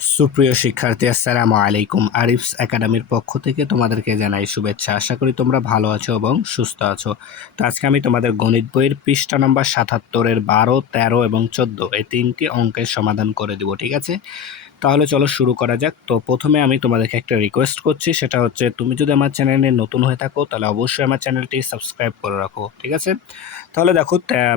সুপ্রিয় শিক্ষার্থী, আসসালামু আলাইকুম। আরিফস একাডেমির পক্ষ থেকে তোমাদেরকে জানাই শুভেচ্ছা। আশা করি তোমরা ভালো আছো এবং সুস্থ আছো। তো আজকে আমি তোমাদের গণিত বইয়ের পৃষ্ঠা নম্বর ৭৭-এর ১২, ১৩ এবং ১৪ এই তিনটি অঙ্কের সমাধান করে দিব। ঠিক আছে, তাহলে চলো শুরু করা যাক। তো প্রথমে আমি তোমাদেরকে একটা রিকোয়েস্ট করছি, সেটা হচ্ছে তুমি যদি আমার চ্যানেলে নতুন হয়ে থাকো তাহলে অবশ্যই আমার চ্যানেলটি সাবস্ক্রাইব করে রাখো। ঠিক আছে, তাহলে দেখো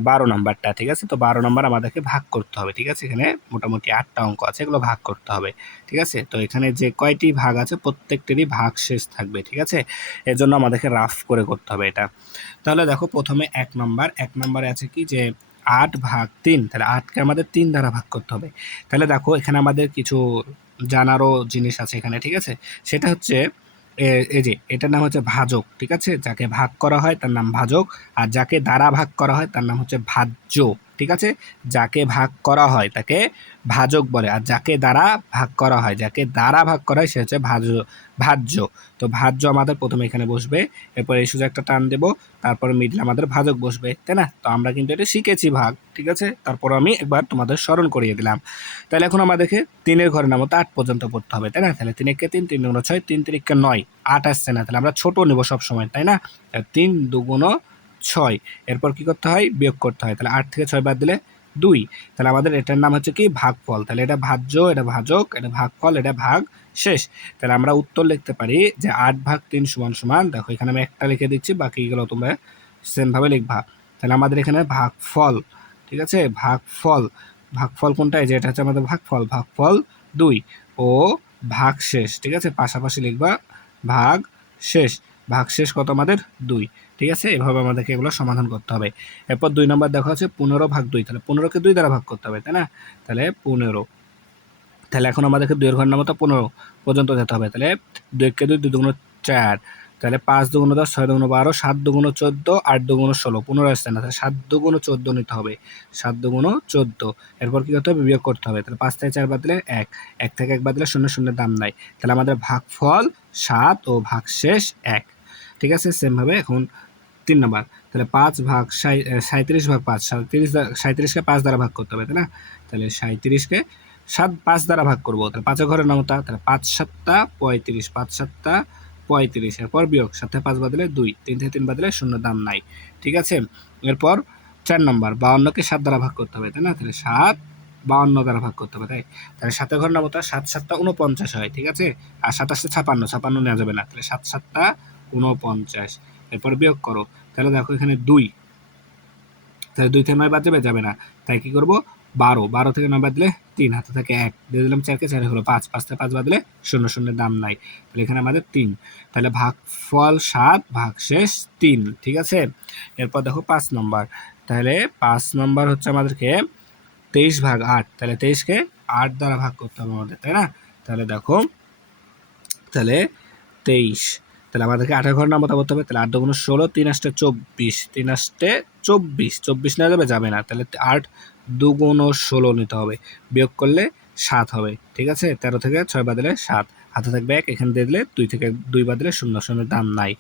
১২ নাম্বারটা। ঠিক আছে, তো ১২ নাম্বার আমাদেরকে ভাগ করতে হবে। ঠিক আছে, এখানে মোটামুটি ৮টা অঙ্ক আছে, এগুলো ভাগ করতে হবে। ঠিক আছে, তো এখানে যে কয়টি ভাগ আছে প্রত্যেকটিরই ভাগ শেষ থাকবে। ঠিক আছে, এর জন্য আমাদেরকে রাফ করে করতে হবে এটা। তাহলে দেখো প্রথমে এক নম্বরে আছে কি যে ৮/৩, তাহলে ৮কে আমাদের ৩ দ্বারা ভাগ করতে হবে। তাহলে দেখো এখানে আমাদের কিছু জানারও জিনিস আছে এখানে। ঠিক আছে, সেটা হচ্ছে এই যে এটার নাম হচ্ছে ভাজক। ঠিক আছে, যাকে ভাগ করা হয় তার নাম ভাজক, আর যাকে দ্বারা ভাগ করা হয় তার নাম হচ্ছে ভাজ্য। ঠিক আছে, যাকে ভাগ করা হয় তাকে ভাজক বলে, আর যাকে দ্বারা ভাগ করা হয়, যাকে দ্বারা ভাগ করা হয় সে হচ্ছে ভাজ্য। তো ভাজ্য আমাদের প্রথমে এখানে বসবে, এরপর এই সোজা একটা টান দেবো, তারপরে মিডলে আমাদের ভাজক বসবে, তাই না? তো আমরা কিন্তু এটা শিখেছি ভাগ। ঠিক আছে, তারপর আমি একবার তোমাদের স্মরণ করিয়ে দিলাম। তাহলে এখন আমাদেরকে ৩-এর ঘরের নামতা ৮ পর্যন্ত পড়তে হবে, তাই না? তাহলে ৩ একে ৩, ৩ দুগুণ ৬, ৩ তিরিকে ৯, ৮ আসছে না, তাহলে আমরা ছোট নেব সবসময়, তাই না? ৩ দুগুণ ৬, এরপর কি করতে হয়? বিয়োগ করতে হয়। তাহলে ৮ থেকে ৬ বাদ দিলে ২। তাহলে আমাদের এটার নাম হচ্ছে কি? ভাগফল। তাহলে এটা ভাজ্য, এটা ভাজক, এটা ভাগফল, এটা ভাগ শেষ। তাহলে আমরা উত্তর লিখতে পারি যে ৮/৩ = দেখো এখানে আমি একটা লিখে দিচ্ছি, বাকিগুলো তোমরা সেমভাবে লিখবা। তাহলে আমাদের এখানে ভাগফল, ঠিক আছে, ভাগফল কোনটা? এই যে এটা হচ্ছে আমাদের ভাগফল ২ ও ভাগশেষ। ঠিক আছে, পাশাপাশি লিখবা ভাগশেষ কত আমাদের? ২। ঠিক আছে, এভাবে আমাদেরকে এগুলো সমাধান করতে হবে। এরপর ২ নম্বর দেখা হচ্ছে ১৫/২, তাহলে ১৫কে ২ দ্বারা ভাগ করতে হবে, তাই না? তাহলে ১৫। তাহলে এখন আমাদেরকে ২ এর ঘর নামতা ১৫ পর্যন্ত যেতে হবে। তাহলে ২ একে ২, ২ দুগুণ ৪, তাহলে ৫ দুগুণ ১০, ৬ দুগুণ ১২, ৭ দুগুণ ১৪, ৮ দুগুণ ১৬, ১৫ আসছে না, তাহলে ৭ দুগুণ ১৪ নিতে হবে। ৭ দুগুণ ১৪, এরপর কি করতে হবে? বিয়োগ করতে হবে। তাহলে ৫ থেকে ৪ বাদ দিলে ১, ১ থেকে ১ বাদ দিলে ০ ০ দাম নাই। তাহলে আমাদের ভাগফল ৭ ও ভাগশেষ ১। ঠিক আছে, সেমভাবে এখন ৩ নাম্বার, তাহলে ৫/৩৭/৫, ৩৭কে ৫ দ্বারা ভাগ করতে হবে, তাই না? তাহলে ৩৭কে ৫ দ্বারা ভাগ করবো, তাহলে ৫-এর ঘরের নামতা, তাহলে ৫-৭ = ৩৫, ৫-৭ = ৩৫, এরপর বিয়োগ, ৭ থেকে ৫ বাদ দিলে ২, ৩ থেকে ৩ বাদ দিলে ০ দাম নাই। ঠিক আছে, এরপর ৪ নম্বর, ৫২কে ৭ দ্বারা ভাগ করতে হবে, তাই না? তাহলে ৭ ৫২ দ্বারা ভাগ করতে হবে, তাই? তাহলে ৭-এর ঘরের নামতা, ৭-৭ = ৪৯ হয়। ঠিক আছে, আর ২৭ = ৫৬ নেওয়া যাবে না, তাহলে ৭-৭ = ৪৯, এরপর বিয়োগ করো। তাহলে দেখো এখানে ২, তাহলে ২ থেকে ৯ বাদ যাবে না, তাই কি করবো? ১২ থেকে ৯ বাদ দিলে ৩, হাতে থাকে ১, দিয়ে দিলাম ৪কে, ৪ হলো ৫, ৫ থেকে ৫ বাদ দিলে ০ দাম নাই। তাহলে এখানে আমাদের ৩। তাহলে ভাগফল ৭, ভাগশেষ ৩। ঠিক আছে, এরপর দেখো ৫ নম্বর, তাহলে ৫ নম্বর হচ্ছে আমাদেরকে ২৩/৮, তাহলে ২৩কে ৮ দ্বারা ভাগ করতে হবে আমাদের, তাই না? তাহলে দেখো, তাহলে ২৩, তাহলে আমাদেরকে ৮-এর ঘর নামতা করতে হবে, তাহলে ৮ দুগুণ ১৬, ৩ আষ্টে ২৪, ৩ আষ্টে ২৪ নেওয়া যাবে না, তাহলে ৮ দুগুণ ১৬ নিতে হবে, বিয়োগ করলে ৭ হবে। ঠিক আছে, ১৩ থেকে ৬ বাদ দিলে ৭, হাতে থাকবে ১, এখানে দিয়ে দিলে ২ থেকে ২ বাদ দিলে ০ দাম নাই।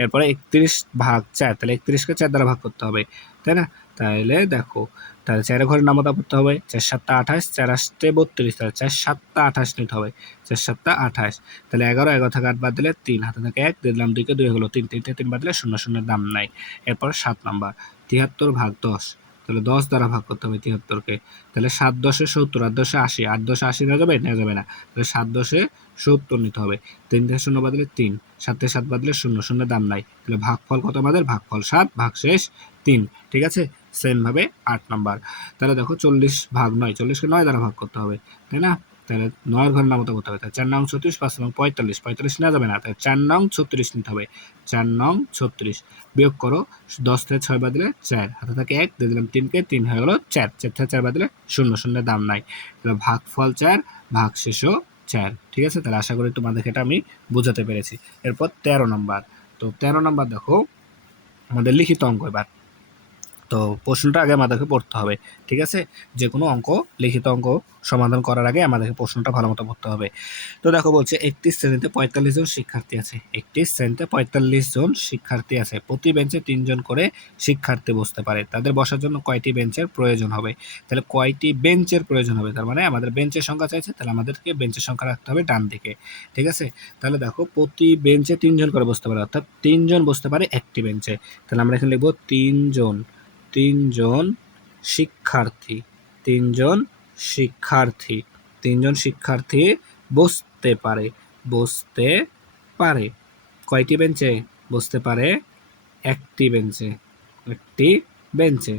এরপরে ৩১/৪, তাহলে ৩১কে ৪ দ্বারা ভাগ করতে হবে, তাই না? তাহলে দেখো, তাহলে ৪-এর ঘরের নামতা করতে হবে, ৪-৭ = ২৮, ৪ আষ্টে ৩২, তাহলে ৪-৭ = ২৮ নিতে হবে, ৪-৭ = ২৮, তাহলে ১১ থেকে ৮ বাদ দিলে ৩, হাতে থাকে ১, দিয়ে দিলাম ২কে, ২ হলো ৩, ৩ থেকে ৩ বাদ দিলে ০ দাম নাই। এরপর ৭ নাম্বার, ৭৩/১০, তাহলে ১০ দ্বারা ভাগ করতে হবে ৭৩কে, তাহলে ৭-১০ = ৭০, ৮-১০ = ৮০, ৮-১০ = ৮০ নেওয়া যাবে? নেওয়া যাবে না, তাহলে ৭-১০ = ৭০ নিতে হবে, ৩ থেকে ০ বাদ দিলে ৩, ৭ থেকে ৭ বাদ দিলে ০ দাম নাই। তাহলে ভাগফল কত আমাদের? ভাগফল ৭, ভাগশেষ ৩। ঠিক আছে, সেমভাবে ৮ নাম্বার, তাহলে দেখো ৪০/৯, ৪০কে ৯ দ্বারা ভাগ করতে হবে, তাই না? তাহলে ৯-এর ঘরের নামতা করতে হবে, তাহলে ৪ নং ৩৬, ৫ নং ৪৫, ৪৫ নেওয়া যাবে না, তাহলে ৪ নং ৩৬ নিতে হবে, ৪ নং ৩৬, বিয়োগ করো, ১০ থেকে ৬ বাদ দিলে ৪, হাতে থাকে ১, দিয়ে দিলাম ৩কে, ৩ হয়ে গেল ৪, ৪ থেকে ৪ বাদ দিলে ০ দাম নাই। তাহলে ভাগফল ৪, ভাগশেষও ৪। ঠিক আছে, তাহলে আশা করি তোমাদেরকে এটা আমি বোঝাতে পেরেছি। এরপর ১৩ নম্বর, তো ১৩ নম্বর দেখো আমাদের লিখিত অঙ্ক। এবার তো প্রশ্নটা আগে আমাদেরকে পড়তে হবে, ঠিক আছে? যে কোনো অঙ্ক, লিখিত অঙ্ক সমাধান করার আগে আমাদেরকে প্রশ্নটা ভালো মতো পড়তে হবে। তো দেখো বলছে একটি শ্রেণীতে ৪৫ জন শিক্ষার্থী আছে। একটি শ্রেণীতে ৪৫ জন শিক্ষার্থী আছে। প্রতি বেঞ্চে ৩ জন করে শিক্ষার্থী বসতে পারে। তাদের বসার জন্য কয়টি বেঞ্চের প্রয়োজন হবে? তাহলে কয়টি বেঞ্চের প্রয়োজন হবে? তার মানে আমাদের বেঞ্চের সংখ্যা চাইছে, তাহলে আমাদেরকে বেঞ্চের সংখ্যা রাখতে হবে ডান দিকে, ঠিক আছে? তাহলে দেখো প্রতি বেঞ্চে ৩ জন করে বসতে পারে, অর্থাৎ ৩ জন বসতে পারে একটি বেঞ্চে। তাহলে আমরা এখানে লিখব ৩ জন শিক্ষার্থী, ৩ জন শিক্ষার্থী, ৩ জন শিক্ষার্থী বসতে পারে, বসতে পারে। কয়টি বেঞ্চে বসতে পারে? একটি বেঞ্চে, একটি বেঞ্চে,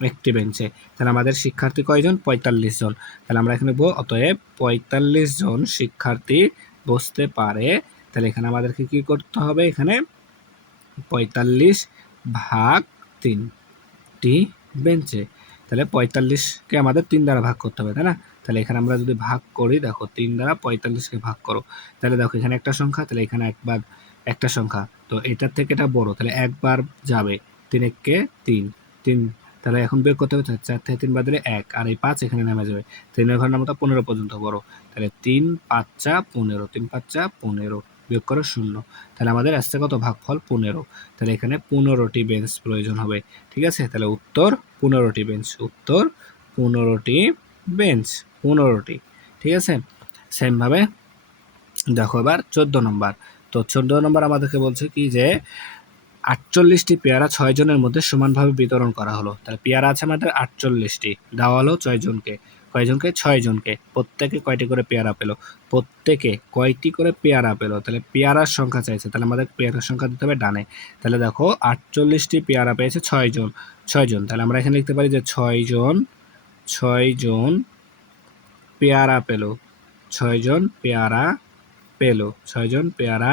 একটি বেঞ্চে। তাহলে আমাদের শিক্ষার্থী কয়জন? ৪৫ জন। তাহলে আমরা এখানে লিখব অতএব ৪৫ জন শিক্ষার্থী বসতে পারে। তাহলে এখানে আমাদেরকে কি করতে হবে? এখানে ৪৫ ভাগ ৩ টি বেঞ্চে। তাহলে ৪৫কে আমাদের ৩ দ্বারা ভাগ করতে হবে, তাই না? তাহলে এখানে আমরা যদি ভাগ করি, দেখো ৩ দ্বারা ৪৫কে ভাগ করো, তাহলে দেখো এখানে একটা সংখ্যা, তাহলে এখানে একবার একটা সংখ্যা, তো এটার থেকে এটা বড়, তাহলে একবার যাবে, ৩ একে ৩, ৩, তাহলে এখন বের করতে হবে ৪ থেকে ৩ বাদ দিলে ১, আর এই ৫ এখানে নেমে যাবে। ৩ এর ঘর নামতা ১৫ পর্যন্ত বড়, তাহলে ৩ ৫ ১৫, ৩ ৫ ১৫, বিয়োগ করো ০। তাহলে আমাদের আসছে কত? ভাগফল ১৫। তাহলে এখানে ১৫টি বেঞ্চ প্রয়োজন হবে, ঠিক আছে? তাহলে উত্তর ১৫টি বেঞ্চ, উত্তর ১৫টি বেঞ্চ, ১৫টি, ঠিক আছে? সেমভাবে দেখো এবার ১৪ নম্বর। তো ১৪ নম্বর আমাদেরকে বলছে কি যে ৪৮টি পেয়ারা ৬ জনের মধ্যে সমানভাবে বিতরণ করা হলো। তাহলে পেয়ারা আছে আমাদের ৪৮টি, দেওয়া হলো ৬ জনকে। কয়জনকে? ৬ জনকে। প্রত্যেকে কয়টি করে পেয়ারা পেল? প্রত্যেকে কয়টি করে পেয়ারা পেল? তাহলে পেয়ারার সংখ্যা চাইছে, তাহলে আমাদের পেয়ারার সংখ্যা দিতে হবে ডানে। তাহলে দেখো ৪৮টি পেয়ারা পেয়েছে ৬ জন, ৬ জন। তাহলে আমরা এখানে লিখতে পারি যে ৬ জন পেয়ারা পেল, ৬ জন পেয়ারা পেল, ৬ জন পেয়ারা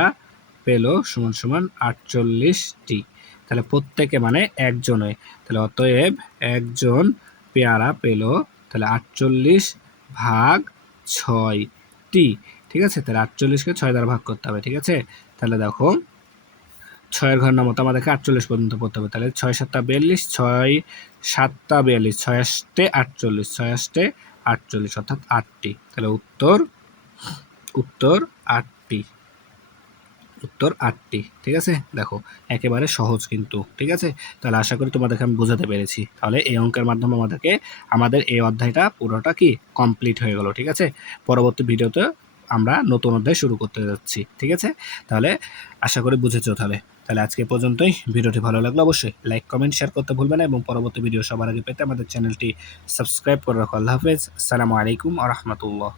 পেল সমান সমান ৪৮টি। তাহলে প্রত্যেকে মানে একজনে, তাহলে অতএব একজন পেয়ারা পেল, তাহলে ৪৮ ভাগ ৬টি, ঠিক আছে? তাহলে ৪৮কে ৬ দ্বারা ভাগ করতে হবে, ঠিক আছে? তাহলে দেখো ৬ এর ঘর নামতা আমাদেরকে ৪৮ পর্যন্ত পড়তে হবে। তাহলে ৬ ৭ ৪২, ৬ ৭ ৪২, ৬ ৮ ৪৮, ৬ ৮ ৪৮, অর্থাৎ ৮টি। তাহলে উত্তর ৮টি, উত্তর ৮টি, ঠিক আছে? দেখো একেবারে সহজ কিন্তু, ঠিক আছে? তাহলে আশা করি তোমাদেরকে আমি বোঝাতে পেরেছি। তাহলে এই অঙ্কের মাধ্যমে আমাদের এই অধ্যায়টা পুরোটা কি কমপ্লিট হয়ে গেল, ঠিক আছে? পরবর্তী ভিডিওতে আমরা নতুন অধ্যায় শুরু করতে যাচ্ছি, ঠিক আছে? তাহলে আশা করি বুঝেছো। তাহলে আজকে পর্যন্তই। ভিডিওটি ভালো লাগলে অবশ্যই লাইক, কমেন্ট, শেয়ার করতে ভুলবে না এবং পরবর্তী ভিডিও সবার আগে পেতে আমাদের চ্যানেলটি সাবস্ক্রাইব করে রাখো। আল্লাহ হাফেজ। আসসালামু আলাইকুম ওয়া রাহমাতুল্লাহ।